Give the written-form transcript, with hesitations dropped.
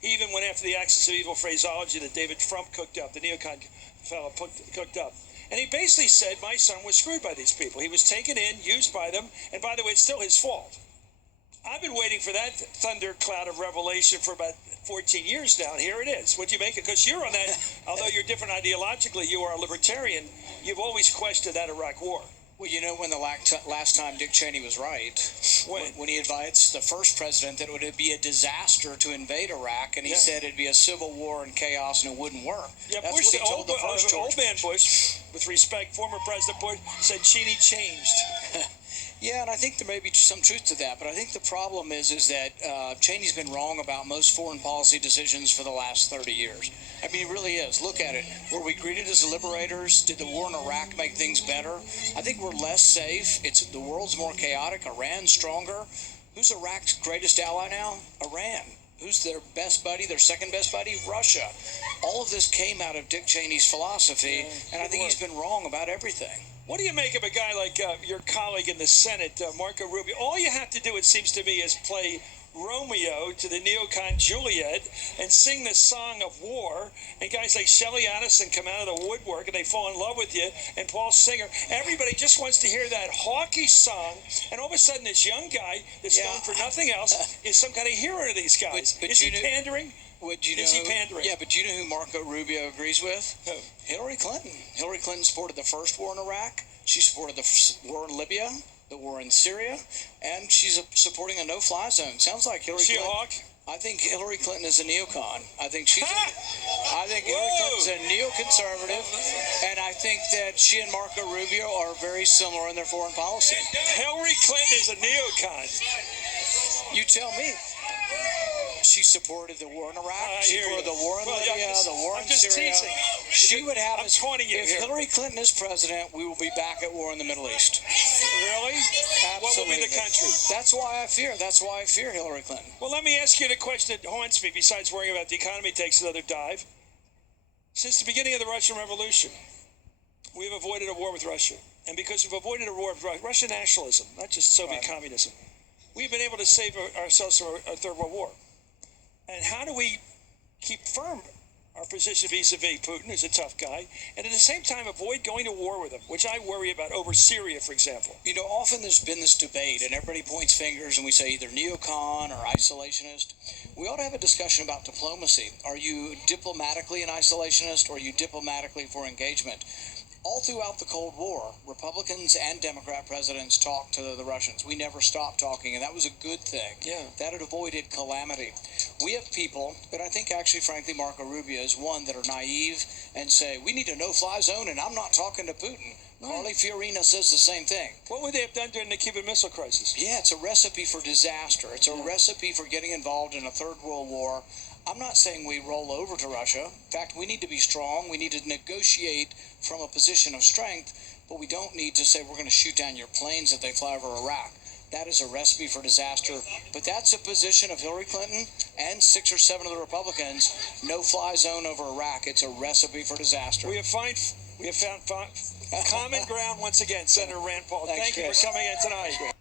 He even went after the axis of evil phraseology that David Trump cooked up, the Neocon fellow cooked up. And he basically said my son was screwed by these people. He was taken in, used by them, and by the way, it's still his fault. I've been waiting for that thundercloud of revelation for about 14 years now, and here it is. What do you make it? Because you're on that, although you're different ideologically, you are a libertarian, you've always questioned that Iraq war. Well, you know when the last time Dick Cheney was right, when he advised the first president that it would be a disaster to invade Iraq, and he said it'd be a civil war and chaos and it wouldn't work. Yeah, That's Bush, what he told the first old man Bush, with respect, former President Bush, said Cheney changed. Yeah, and I think there may be some truth to that, but I think the problem is that Cheney's been wrong about most foreign policy decisions for the last 30 years. I mean, he really is. Look at it. Were we greeted as liberators? Did the war in Iraq make things better? I think we're less safe. The world's more chaotic. Iran's stronger. Who's Iraq's greatest ally now? Iran. Who's their best buddy, their second best buddy? Russia. All of this came out of Dick Cheney's philosophy, and I think he's been wrong about everything. What do you make of a guy like your colleague in the Senate, Marco Rubio? All you have to do, it seems to me, is play Romeo to the Neocon Juliet and sing the song of war, and guys like Shelley Addison come out of the woodwork and they fall in love with you, and Paul Singer. Everybody just wants to hear that hawkish song, and all of a sudden this young guy that's known for nothing else is some kind of hero to these guys. Is he pandering? Is he pandering? Yeah, but you know who Marco Rubio agrees with? Who? Hillary Clinton. Hillary Clinton supported the first war in Iraq. She supported the war in Libya, the war in Syria, and she's supporting a no-fly zone. Sounds like Hillary Clinton. She a hawk? I think Hillary Clinton is a neocon. I think Hillary Clinton's a neoconservative, and I think that she and Marco Rubio are very similar in their foreign policy. Hillary Clinton is a neocon. You tell me. She supported the war in Iraq. She supported the war in Libya, the war in Syria. Teasing. She would have us. If Hillary Clinton is president, we will be back at war in the Middle East. Really? Absolutely. What will be the country? That's why I fear Hillary Clinton. Well, let me ask you the question that haunts me, besides worrying about the economy takes another dive. Since the beginning of the Russian Revolution, we've avoided a war with Russia. And because we've avoided a war with Russian nationalism, not just Soviet communism, we've been able to save ourselves from a Third World War. And how do we keep firm our position vis-a-vis Putin, who's a tough guy, and at the same time avoid going to war with him, which I worry about over Syria, for example? You know, often there's been this debate, and everybody points fingers, and we say either neocon or isolationist. We ought to have a discussion about diplomacy. Are you diplomatically an isolationist, or are you diplomatically for engagement? All throughout the Cold War, Republicans and Democrat presidents talked to the Russians. We never stopped talking, and that was a good thing. Yeah. That had avoided calamity. We have people, but I think actually, frankly, Marco Rubio is one that are naive and say, we need a no-fly zone, and I'm not talking to Putin. Carly Fiorina says the same thing. What would they have done during the Cuban Missile Crisis? Yeah, it's a recipe for disaster. It's a recipe for getting involved in a Third World War. I'm not saying we roll over to Russia. In fact, we need to be strong. We need to negotiate from a position of strength, but we don't need to say we're going to shoot down your planes if they fly over Iraq. That is a recipe for disaster. But that's a position of Hillary Clinton and 6 or 7 of the Republicans. No-fly zone over Iraq. It's a recipe for disaster. We have found common ground once again, Senator Rand Paul. Thank you for coming in tonight.